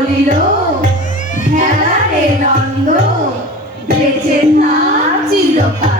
বলিল ভেলাতে নন্দ বেঁচে না চিরকাল।